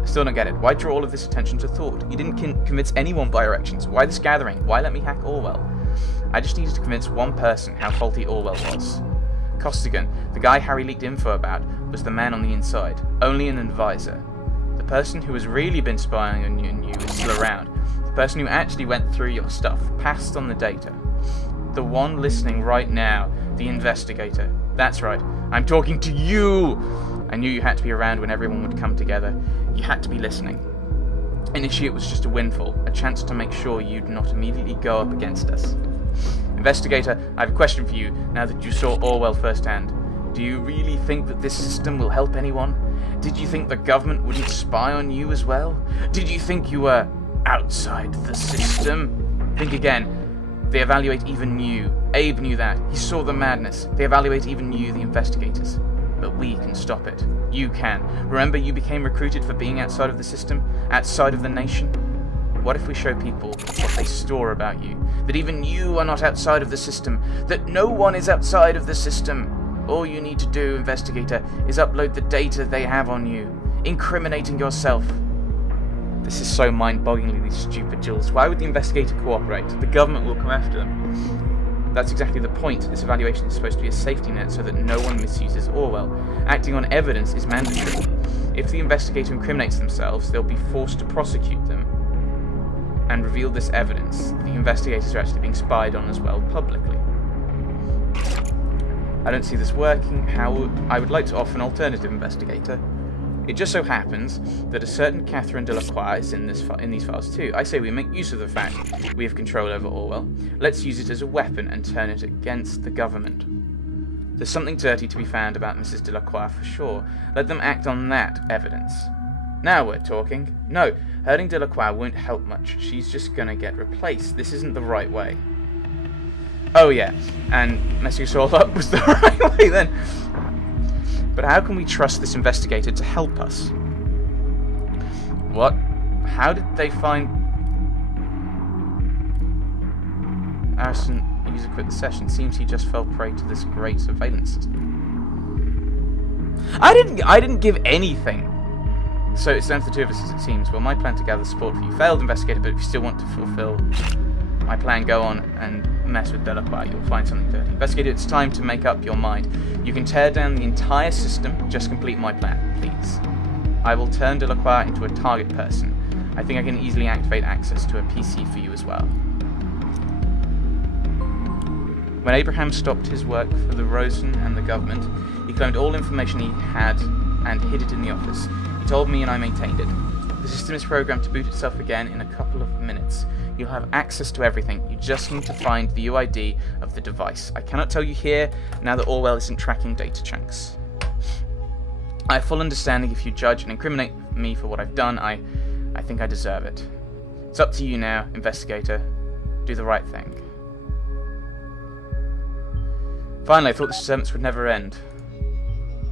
I still don't get it. Why draw all of this attention to thought? You didn't convince anyone by your actions. Why this gathering? Why let me hack Orwell? I just needed to convince one person how faulty Orwell was. Costigan, the guy Harry leaked info about, was the man on the inside, only an advisor. The person who has really been spying on you is still around. The person who actually went through your stuff, passed on the data. The one listening right now, the investigator. That's right, I'm talking to you! I knew you had to be around when everyone would come together. You had to be listening. Initially it was just a windfall, a chance to make sure you'd not immediately go up against us. Investigator, I have a question for you, now that you saw Orwell firsthand. Do you really think that this system will help anyone? Did you think the government wouldn't spy on you as well? Did you think you were outside the system? Think again. They evaluate even you. Abe knew that. He saw the madness. They evaluate even you, the investigators. But we can stop it. You can. Remember, you became recruited for being outside of the system? Outside of the nation? What if we show people what they store about you? That even you are not outside of the system. That no one is outside of the system. All you need to do, investigator, is upload the data they have on you, incriminating yourself. This is so mind-bogglingly stupid, Jules. Why would the investigator cooperate? The government will come after them. That's exactly the point. This evaluation is supposed to be a safety net so that no one misuses Orwell. Acting on evidence is mandatory. If the investigator incriminates themselves, they'll be forced to prosecute them and reveal this evidence. The investigators are actually being spied on as well, publicly. I don't see this working. I would like to offer an alternative, investigator. It just so happens that a certain Catherine Delacroix is in these files too. I say we make use of the fact we have control over Orwell. Let's use it as a weapon and turn it against the government. There's something dirty to be found about Mrs. Delacroix for sure. Let them act on that evidence. Now we're talking. No, hurting Delacroix won't help much. She's just gonna get replaced. This isn't the right way. Oh yeah, and messing us all up was the right way then. But how can we trust this investigator to help us? What? How did they find... Harrison, user quit the session. Seems he just fell prey to this great surveillance system. I didn't give anything. So it's down to the two of us as it seems. Well, my plan to gather support for you failed, investigator, but if you still want to fulfill my plan, go on and mess with Delacroix. You'll find something dirty. Investigator, it's time to make up your mind. You can tear down the entire system, just complete my plan, please. I will turn Delacroix into a target person. I think I can easily activate access to a PC for you as well. When Abraham stopped his work for the Rosen and the government, he claimed all information he had and hid it in the office. He told me and I maintained it. The system is programmed to boot itself again in a couple of minutes. You'll have access to everything. You just need to find the UID of the device. I cannot tell you here, now that Orwell isn't tracking data chunks. I have full understanding if you judge and incriminate me for what I've done. I think I deserve it. It's up to you now, investigator. Do the right thing. Finally, I thought the experiments would never end.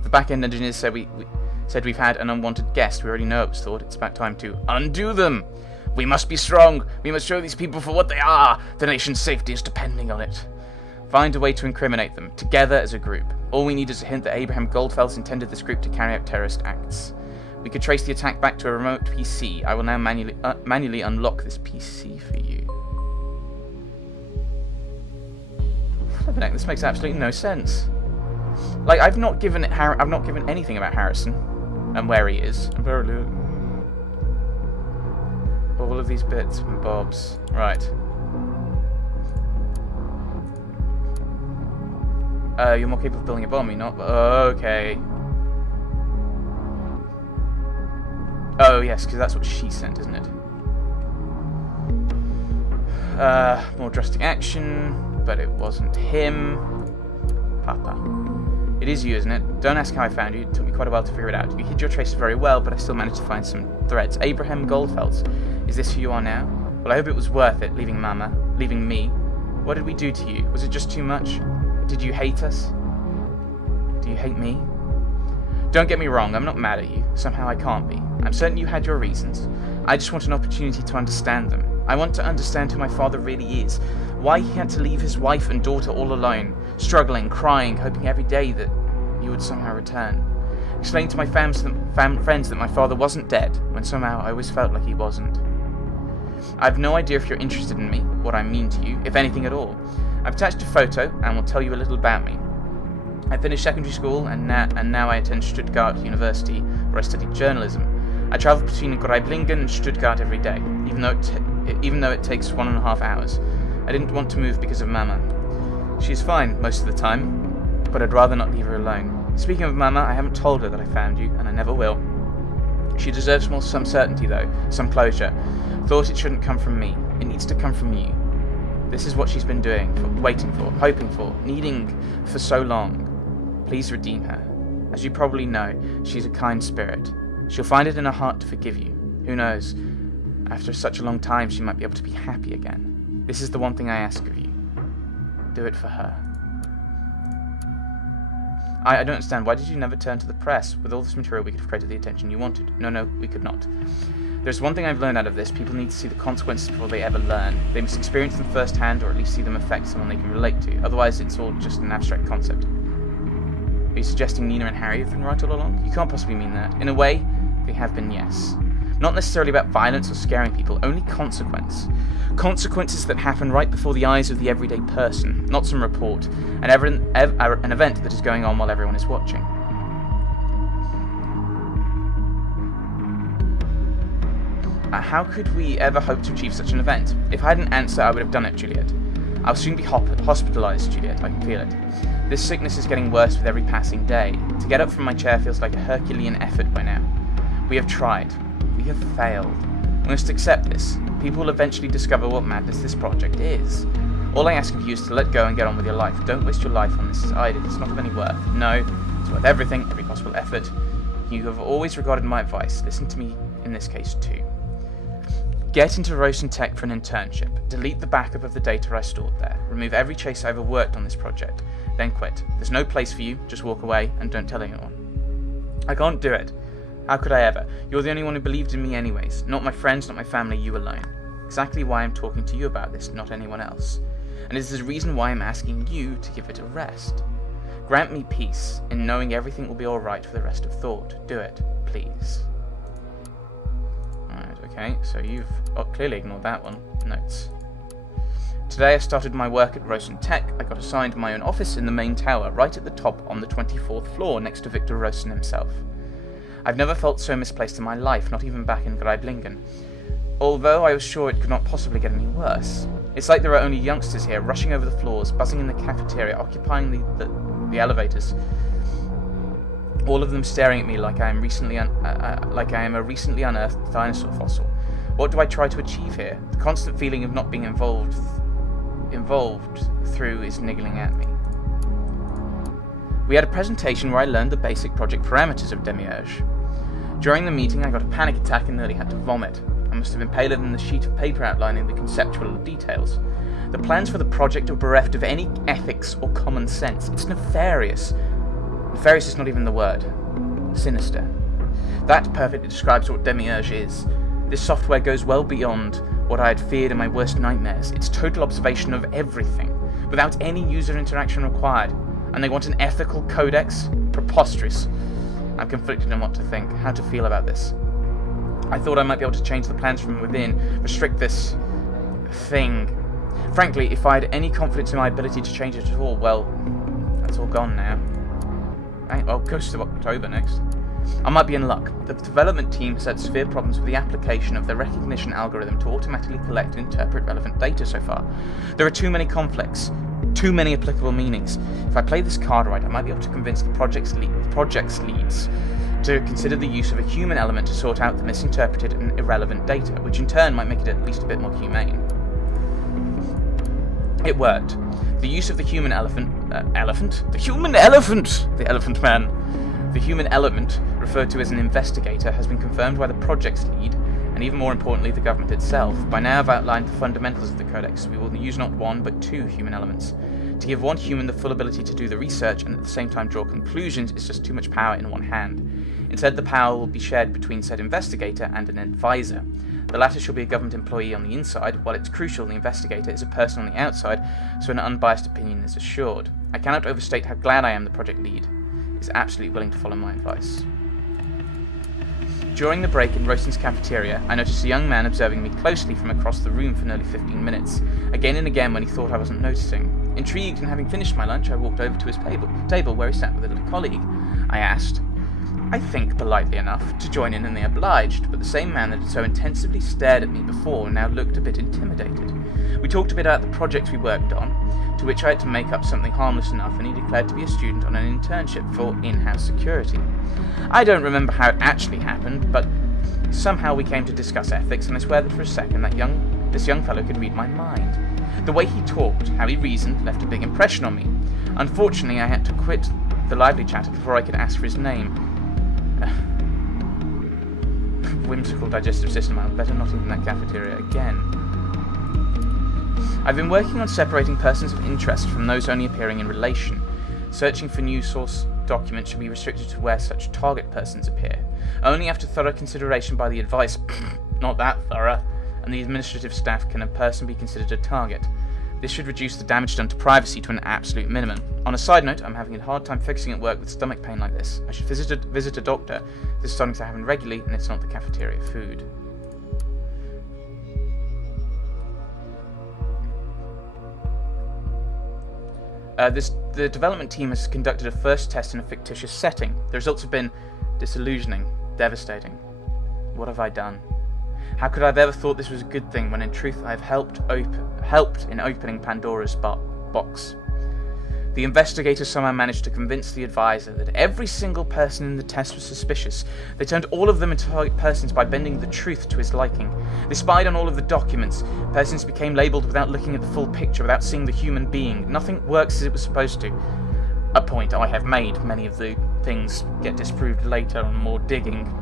The back-end engineers said we've had an unwanted guest. We already know it was thought. It's about time to undo them. We must be strong. We must show these people for what they are. The nation's safety is depending on it. Find a way to incriminate them, together as a group. All we need is a hint that Abraham Goldfels intended this group to carry out terrorist acts. We could trace the attack back to a remote PC. I will now manually unlock this PC for you. This makes absolutely no sense. Like, I've not given anything about Harrison and where he is. All of these bits and bobs. Right. You're more capable of building a bomb, you're not? Okay. Oh, yes, because that's what she sent, isn't it? More drastic action, but it wasn't him. Papa. It is you, isn't it? Don't ask how I found you. It took me quite a while to figure it out. You hid your traces very well, but I still managed to find some threads. Abraham Goldfels. Is this who you are now? Well, I hope it was worth it, leaving me. What did we do to you? Was it just too much? Did you hate us? Do you hate me? Don't get me wrong, I'm not mad at you. Somehow I can't be. I'm certain you had your reasons. I just want an opportunity to understand them. I want to understand who my father really is. Why he had to leave his wife and daughter all alone, struggling, crying, hoping every day that you would somehow return. Explained to my friends that my father wasn't dead, when somehow I always felt like he wasn't. I have no idea if you're interested in me, what I mean to you, if anything at all. I've attached a photo and will tell you a little about me. I finished secondary school and now I attend Stuttgart University, where I studied journalism. I travel between Greiblingen and Stuttgart every day, even though it takes 1.5 hours. I didn't want to move because of Mama. She's fine most of the time, but I'd rather not leave her alone. Speaking of Mama, I haven't told her that I found you, and I never will. She deserves some certainty though, some closure. Thought it shouldn't come from me. It needs to come from you. This is what she's been doing, waiting for, hoping for, needing for so long. Please redeem her. As you probably know, she's a kind spirit. She'll find it in her heart to forgive you. Who knows? After such a long time, she might be able to be happy again. This is the one thing I ask of you. Do it for her. I don't understand. Why did you never turn to the press? With all this material, we could have created the attention you wanted. No, we could not. There's one thing I've learned out of this. People need to see the consequences before they ever learn. They must experience them firsthand, or at least see them affect someone they can relate to. Otherwise, it's all just an abstract concept. Are you suggesting Nina and Harry have been right all along? You can't possibly mean that. In a way, they have been, yes. Not necessarily about violence or scaring people, only consequence. Consequences that happen right before the eyes of the everyday person, not some report, an event that is going on while everyone is watching. How could we ever hope to achieve such an event? If I had an answer, I would have done it, Juliet. I'll soon be hospitalized, Juliet, I can feel it. This sickness is getting worse with every passing day. To get up from my chair feels like a Herculean effort by now. We have tried. We have failed. We must accept this. People will eventually discover what madness this project is. All I ask of you is to let go and get on with your life. Don't waste your life on this as I did. It's not of any worth. No, it's worth everything, every possible effort. You have always regarded my advice. Listen to me in this case too. Get into Osmtic for an internship. Delete the backup of the data I stored there. Remove every trace I ever worked on this project. Then quit. There's no place for you. Just walk away and don't tell anyone. I can't do it. How could I ever? You're the only one who believed in me anyways. Not my friends, not my family, you alone. Exactly why I'm talking to you about this, not anyone else. And it is the reason why I'm asking you to give it a rest. Grant me peace in knowing everything will be alright for the rest of thought. Do it, please. Alright, okay, so you've clearly ignored that one. Notes. Today I started my work at Osmtic. I got assigned my own office in the main tower, right at the top on the 24th floor, next to Victor Rosen himself. I've never felt so misplaced in my life, not even back in Greiblingen. Although I was sure it could not possibly get any worse. It's like there are only youngsters here, rushing over the floors, buzzing in the cafeteria, occupying the elevators. All of them staring at me like I am a recently unearthed dinosaur fossil. What do I try to achieve here? The constant feeling of not being involved through is niggling at me. We had a presentation where I learned the basic project parameters of Demiurge. During the meeting, I got a panic attack and nearly had to vomit. I must have been paler than the sheet of paper outlining the conceptual details. The plans for the project are bereft of any ethics or common sense. It's nefarious. Nefarious is not even the word. Sinister. That perfectly describes what Demiurge is. This software goes well beyond what I had feared in my worst nightmares. It's total observation of everything, without any user interaction required. And they want an ethical codex? Preposterous. I'm conflicted on what to think, how to feel about this. I thought I might be able to change the plans from within, restrict this thing. Frankly, if I had any confidence in my ability to change it at all, well, that's all gone now. Right, well, Ghost of October next. I might be in luck. The development team has had severe problems with the application of the recognition algorithm to automatically collect and interpret relevant data so far. There are too many conflicts, too many applicable meanings. If I play this card right, I might be able to convince the project's leads to consider the use of a human element to sort out the misinterpreted and irrelevant data, which in turn might make it at least a bit more humane. It worked. The use of the human The elephant man. The human element, referred to as an investigator, has been confirmed by the project's lead, and even more importantly, the government itself. By now I've outlined the fundamentals of the codex. We will use not one, but two human elements. To give one human the full ability to do the research and at the same time draw conclusions is just too much power in one hand. Instead, the power will be shared between said investigator and an advisor. The latter shall be a government employee on the inside, while it's crucial the investigator is a person on the outside, so an unbiased opinion is assured. I cannot overstate how glad I am the project lead is absolutely willing to follow my advice. During the break in Royston's cafeteria, I noticed a young man observing me closely from across the room for nearly 15 minutes, again and again when he thought I wasn't noticing. Intrigued, and having finished my lunch, I walked over to his table where he sat with a little colleague. I asked, I think politely enough, to join in, and they obliged, but the same man that had so intensively stared at me before now looked a bit intimidated. We talked a bit about the project we worked on, to which I had to make up something harmless enough, and he declared to be a student on an internship for in-house security. I don't remember how it actually happened, but somehow we came to discuss ethics, and I swear that for a second this young fellow could read my mind. The way he talked, how he reasoned, left a big impression on me. Unfortunately, I had to quit the lively chatter before I could ask for his name. Whimsical digestive system, I'd better not eat in that cafeteria again. I've been working on separating persons of interest from those only appearing in relation. Searching for new source documents should be restricted to where such target persons appear. Only after thorough consideration by the advice, not that thorough, and the administrative staff can a person be considered a target. This should reduce the damage done to privacy to an absolute minimum. On a side note, I'm having a hard time fixing at work with stomach pain like this. I should visit a doctor. This is something to happen regularly, and it's not the cafeteria food. The development team has conducted a first test in a fictitious setting. The results have been disillusioning, devastating. What have I done? How could I have ever thought this was a good thing when in truth I have helped in opening Pandora's box? The investigators somehow managed to convince the advisor that every single person in the test was suspicious. They turned all of them into target persons by bending the truth to his liking. They spied on all of the documents. Persons became labelled without looking at the full picture, without seeing the human being. Nothing works as it was supposed to. A point I have made. Many of the things get disproved later on more digging.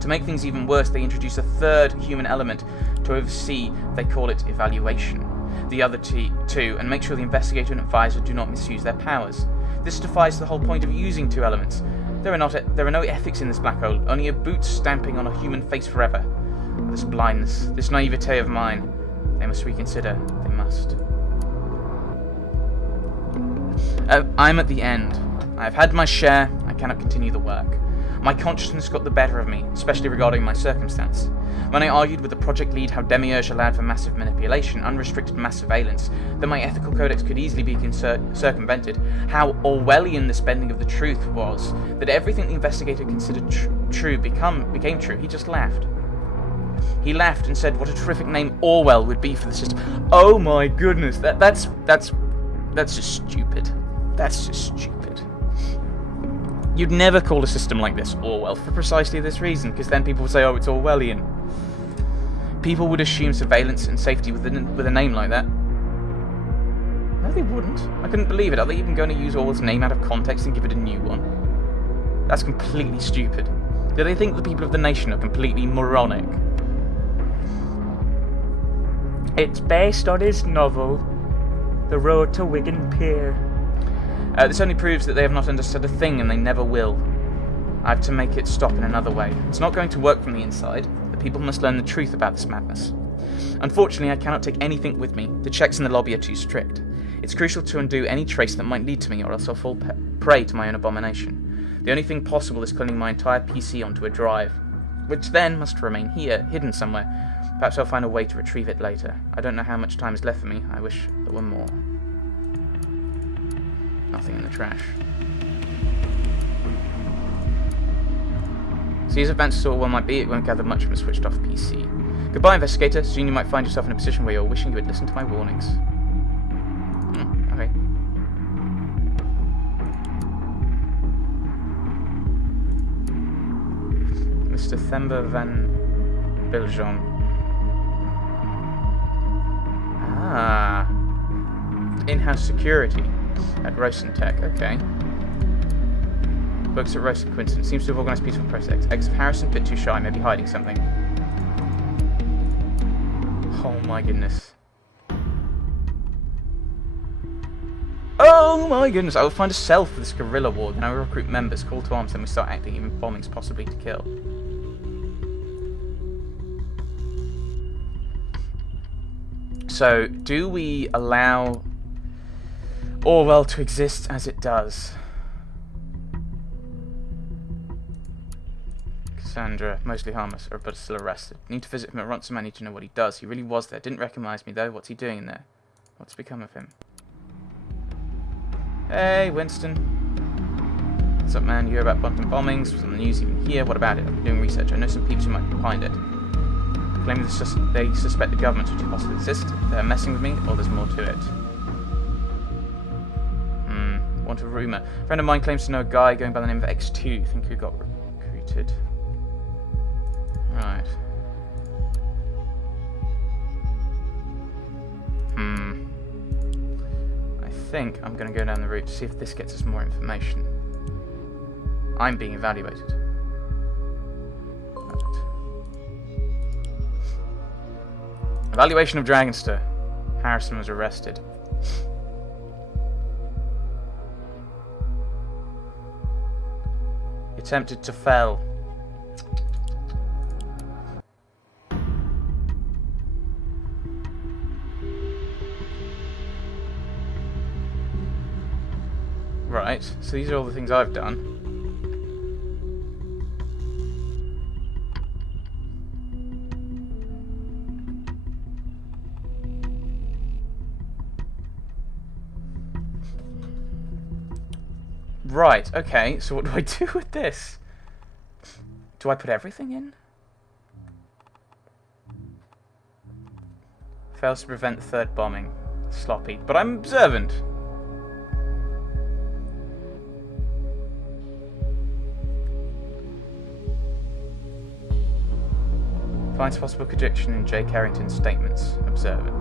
To make things even worse, they introduce a third human element to oversee, they call it evaluation, the other two, and make sure the investigator and advisor do not misuse their powers. This defies the whole point of using two elements. There are no ethics in this black hole, only a boot stamping on a human face forever. This blindness, this naivete of mine, they must reconsider, they must. I'm at the end. I have had my share, I cannot continue the work. My consciousness got the better of me, especially regarding my circumstance. When I argued with the project lead how Demiurge allowed for massive manipulation, unrestricted mass surveillance, that my ethical codex could easily be circumvented, how Orwellian this bending of the truth was, that everything the investigator considered true became true, he just laughed. He laughed and said what a terrific name Orwell would be for the system. Oh my goodness, that's just stupid. That's just stupid. You'd never call a system like this Orwell for precisely this reason, because then people would say, oh, it's Orwellian. People would assume surveillance and safety with a name like that. No, they wouldn't. I couldn't believe it. Are they even going to use Orwell's name out of context and give it a new one? That's completely stupid. Do they think the people of the nation are completely moronic? It's based on his novel, The Road to Wigan Pier. This only proves that they have not understood a thing, and they never will. I have to make it stop in another way. It's not going to work from the inside. The people must learn the truth about this madness. Unfortunately, I cannot take anything with me. The checks in the lobby are too strict. It's crucial to undo any trace that might lead to me, or else I'll fall prey to my own abomination. The only thing possible is cloning my entire PC onto a drive, which then must remain here, hidden somewhere. Perhaps I'll find a way to retrieve it later. I don't know how much time is left for me. I wish there were more. Nothing in the trash. See, as advanced as Orwell might be, it won't gather much from a switched off PC. Goodbye, investigator. Soon you might find yourself in a position where you're wishing you had listened to my warnings. Okay. Mr. Themba van Biljon. Ah. In-house security. At Royston Tech, okay. Works at Royston Quinton. Seems to have organised peaceful process. Ex of Harrison, bit too shy, maybe hiding something. Oh my goodness. Oh my goodness, I will find a cell for this guerrilla war, then I will recruit members, call to arms, then we start acting, even bombings possibly to kill. So, do we allow Orwell to exist as it does? Sandra, mostly harmless, but still arrested. Need to visit him at Ransom. I need to know what he does. He really was there. Didn't recognise me though. What's he doing in there? What's become of him? Hey, Winston. What's up, man? You hear about Bunton bombings? Was on the news even here? What about it? I've been doing research. I know some peeps who might be behind it. Claiming they suspect the government, which possibly exist. They're messing with me, or there's more to it. Want a rumour. A friend of mine claims to know a guy going by the name of X2. Think who got recruited. Right. I think I'm going to go down the route to see if this gets us more information. I'm being evaluated. Right. Evaluation of Dragonster. Harrison was arrested. He attempted to fell. Right, so these are all the things I've done. Right, okay, so what do I do with this? Do I put everything in? Fails to prevent the third bombing. Sloppy, but I'm observant. Finds possible contradiction in J. Carrington's statements. Observant.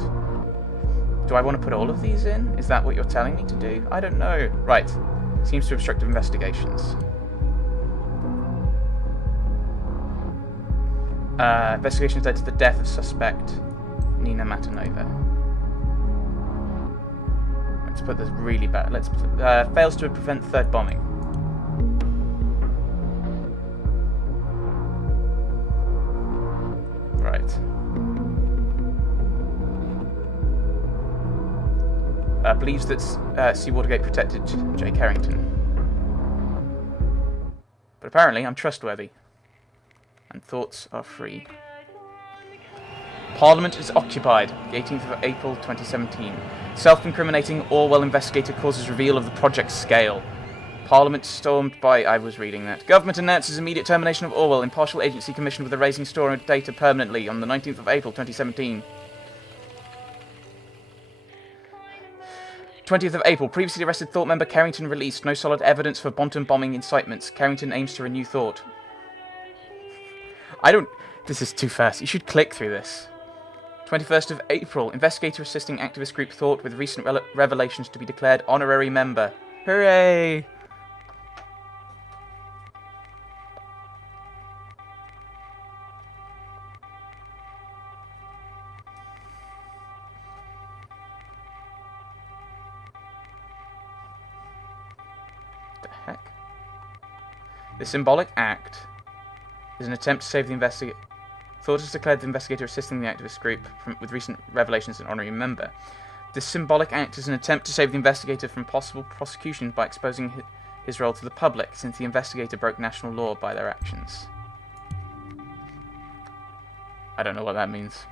Do I want to put all of these in? Is that what you're telling me to do? I don't know. Right. Seems to obstruct investigations. Investigations led to the death of suspect Nina Matanova. Let's put this really bad. Let's put, fails to prevent third bombing. Right. Believes that C. Watergate protected J. Carrington. But apparently I'm trustworthy. And thoughts are free. Parliament is occupied. The 18th of April 2017. Self-incriminating Orwell investigator causes reveal of the project's scale. Parliament stormed by... I was reading that. Government announces immediate termination of Orwell. Impartial agency commissioned with erasing stored data permanently on the 19th of April 2017. 20th of April. Previously arrested Thought member Carrington released. No solid evidence for Bonton bombing incitements. Carrington aims to renew Thought. I don't... This is too fast. You should click through this. 21st of April. Investigator assisting activist group Thought with recent revelations to be declared honorary member. Hooray! The heck? The symbolic act is an attempt to save the investigator. Thought has declared the investigator assisting the activist group with recent revelations an honorary member. This symbolic act is an attempt to save the investigator from possible prosecution by exposing his role to the public, since the investigator broke national law by their actions. I don't know what that means.